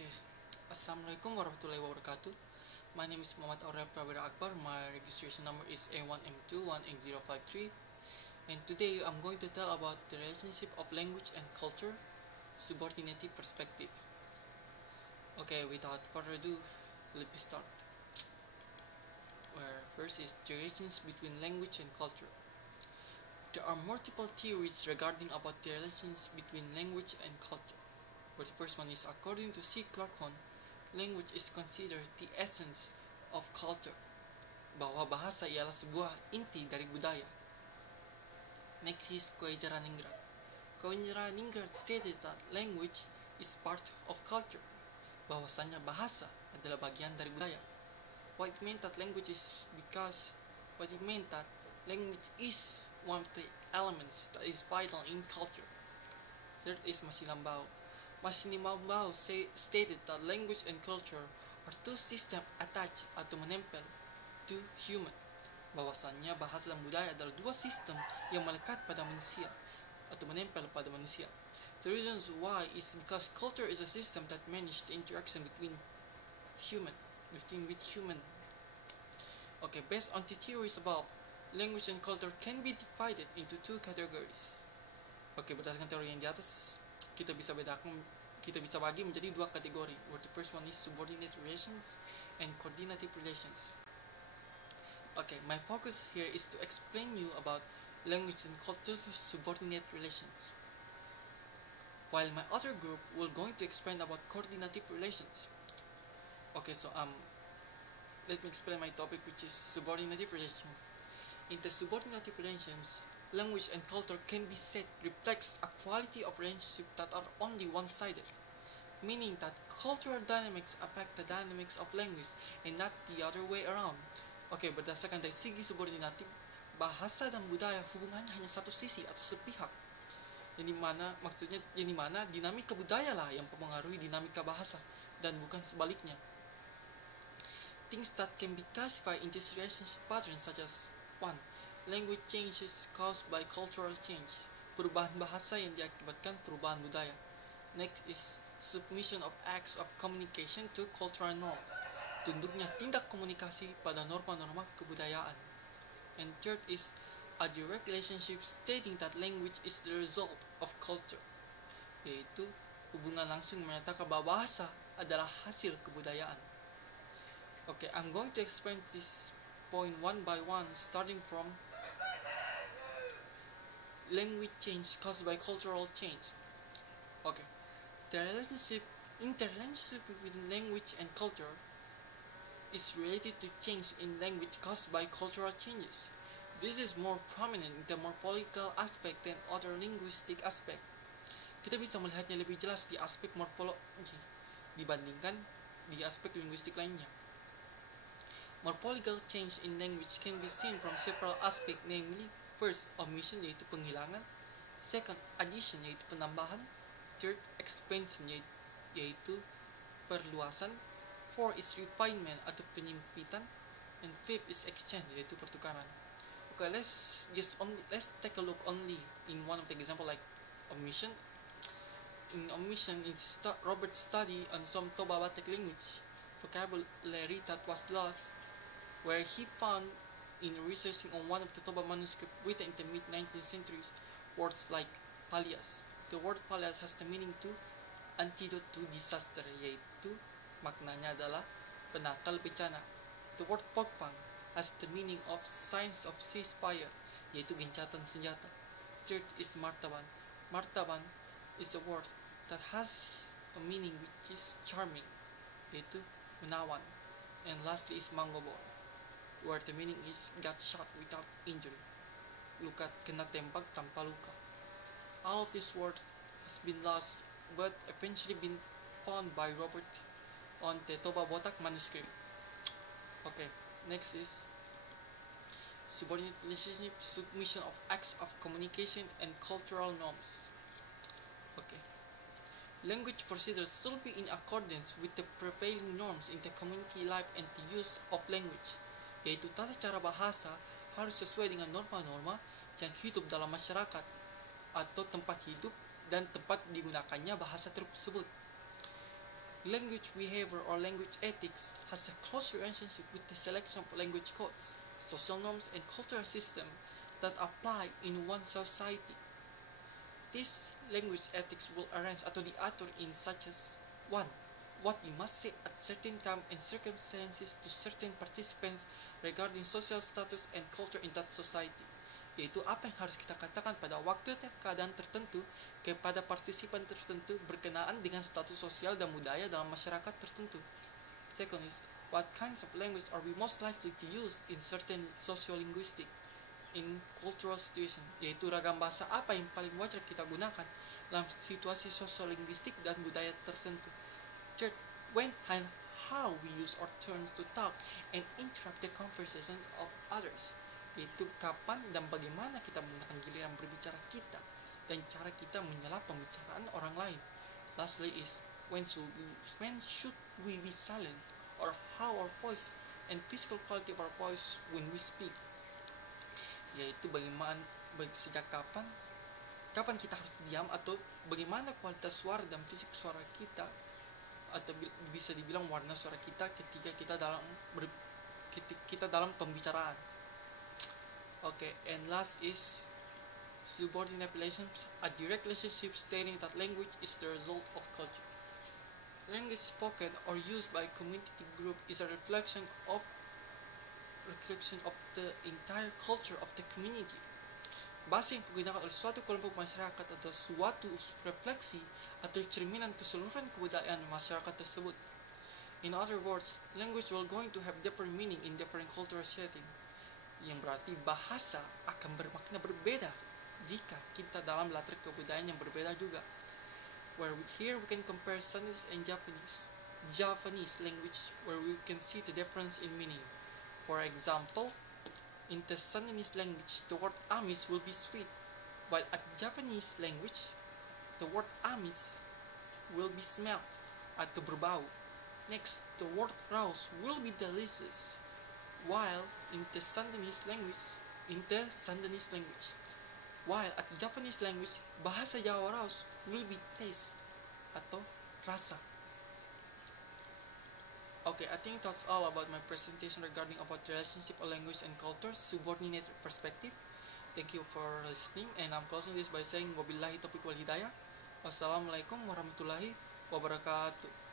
Okay. Assalamualaikum warahmatullahi wabarakatuh. My name is Muhammad Aurel Akbar. My registration number is A1M218053. And today I'm going to tell about the relationship of language and culture, subordinative perspective. Okay, without further ado, let me start. Where first is the relations between language and culture. There are multiple theories regarding about the relations between language and culture. Where the first one is, according to C. Clarkson, language is considered the essence of culture, bahwa bahasa ialah sebuah inti dari budaya. Next is Koijaraningrat. Koijaraningrat stated that language is part of culture, bahwasanya bahasa adalah bagian dari budaya. What it meant that language is one of the elements that is vital in culture. Third is Masinambao. Masinambao stated that language and culture are two systems attached atau menempel to human. Bahwasannya bahasa dan budaya adalah dua sistem yang melekat pada manusia atau menempel pada manusia. The reasons why is because culture is a system that manages the interaction with human. Okay, based on the theories above, language and culture can be divided into two categories. Okay, berdasarkan teori yang di atas, kita bisa bagi menjadi dua kategori. Where the first one is subordinate relations and coordinative relations. Okay, my focus here is to explain you about language and culture subordinate relations, while my other group will going to explain about coordinative relations. Okay, so let me explain my topic, which is subordinative relations. In the subordinative relations, language and culture can be said reflects a quality of relationship that are only one-sided, meaning that cultural dynamics affect the dynamics of language and not the other way around. Oke, berdasarkan dari segi subordinatif, bahasa dan budaya hubungannya hanya satu sisi atau sepihak. Yang dimana dinamika budaya lah yang mempengaruhi dinamika bahasa dan bukan sebaliknya. Things that can be classified into relationship patterns such as 1. Language changes caused by cultural change. Perubahan bahasa yang diakibatkan perubahan budaya. Next is submission of acts of communication to cultural norms. Tunduknya tindak komunikasi pada norma-norma kebudayaan. And third is a direct relationship stating that language is the result of culture. Yaitu hubungan langsung menyatakan bahwa bahasa adalah hasil kebudayaan. Okay, I'm going to explain this point one by one, starting from language change caused by cultural change. Okay, the interrelationship between language and culture is related to change in language caused by cultural changes. This is more prominent in the morphological aspect than other linguistic aspect. Kita bisa melihatnya lebih jelas di aspek morfologi dibandingkan di aspek linguistik lainnya. Morphological change in language can be seen from several aspects, namely, first, omission yaitu penghilangan, second, addition yaitu penambahan, third, expansion yaitu perluasan, fourth is refinement atau penyempitan, and fifth is exchange yaitu pertukaran. Okay, let's take a look only in one of the example like omission. In omission, it's Robert's study on some Toba Batak language vocabulary that was lost, where he found in researching on one of the Toba manuscript written in the mid-19th century words like palias. The word palias has the meaning to antidote to disaster, yaitu maknanya adalah penangkal bencana. The word pokpang has the meaning of signs of ceasefire, yaitu gencatan senjata. Third is martaban. Martaban is a word that has a meaning which is charming, yaitu menawan. And lastly is mangobor, where the meaning is got shot without injury, kena tembak tanpa luka. All of this word has been lost, but eventually been found by Robert on the Toba Batak manuscript. Okay, next is subordinate relationship, submission of acts of communication and cultural norms. Okay, language procedures should be in accordance with the prevailing norms in the community life and the use of language. Yaitu tata cara bahasa harus sesuai dengan norma-norma yang hidup dalam masyarakat atau tempat hidup dan tempat digunakannya bahasa tersebut. Language behavior or language ethics has a close relationship with the selection of language codes, social norms, and cultural systems that apply in one society. This language ethics will arrange atau diatur in such as 1. What you must say at certain time and circumstances to certain participants regarding social status and culture in that society, yaitu apa yang harus kita katakan pada waktu dan keadaan tertentu kepada partisipan tertentu berkenaan dengan status sosial dan budaya dalam masyarakat tertentu. Second is, what kinds of language are we most likely to use in certain sociolinguistic in cultural situation, yaitu ragam bahasa apa yang paling wajar kita gunakan dalam situasi sosiolinguistik dan budaya tertentu. Third, when and how we use our terms to talk and interrupt the conversations of others, yaitu kapan dan bagaimana kita menggunakan giliran berbicara kita dan cara kita menyela pembicaraan orang lain. Lastly is, when should we be silent, or how our voice and physical quality of our voice when we speak, yaitu sejak kapan kita harus diam, atau bagaimana kualitas suara dan fisik suara kita, atau bisa dibilang warna suara kita ketika kita dalam pembicaraan. Okay, and last is subordinate relationships, a direct relationship stating that language is the result of culture. Language spoken or used by a community group is a reflection of the entire culture of the community. Bahasa yang digunakan oleh suatu kelompok masyarakat atau suatu refleksi atau cerminan keseluruhan kebudayaan masyarakat tersebut. In other words, language will going to have different meaning in different cultural setting. Yang berarti bahasa akan bermakna berbeda jika kita dalam latar kebudayaan yang berbeda juga. Here we can compare Sundanese and Japanese language, where we can see the difference in meaning. For example, in the Sundanese language, the word amis will be sweet, while at Japanese language, the word amis will be smelled atau berbau. Next, the word raus will be delicious, while in the Sundanese language, while at Japanese language, bahasa Jawa raus will be taste atau rasa. Okay, I think that's all about my presentation regarding about the relationship of language and culture, subordinate perspective. Thank you for listening, and I'm closing this by saying wabillahi taufiq wal hidayah. Wassalamualaikum warahmatullahi wabarakatuh.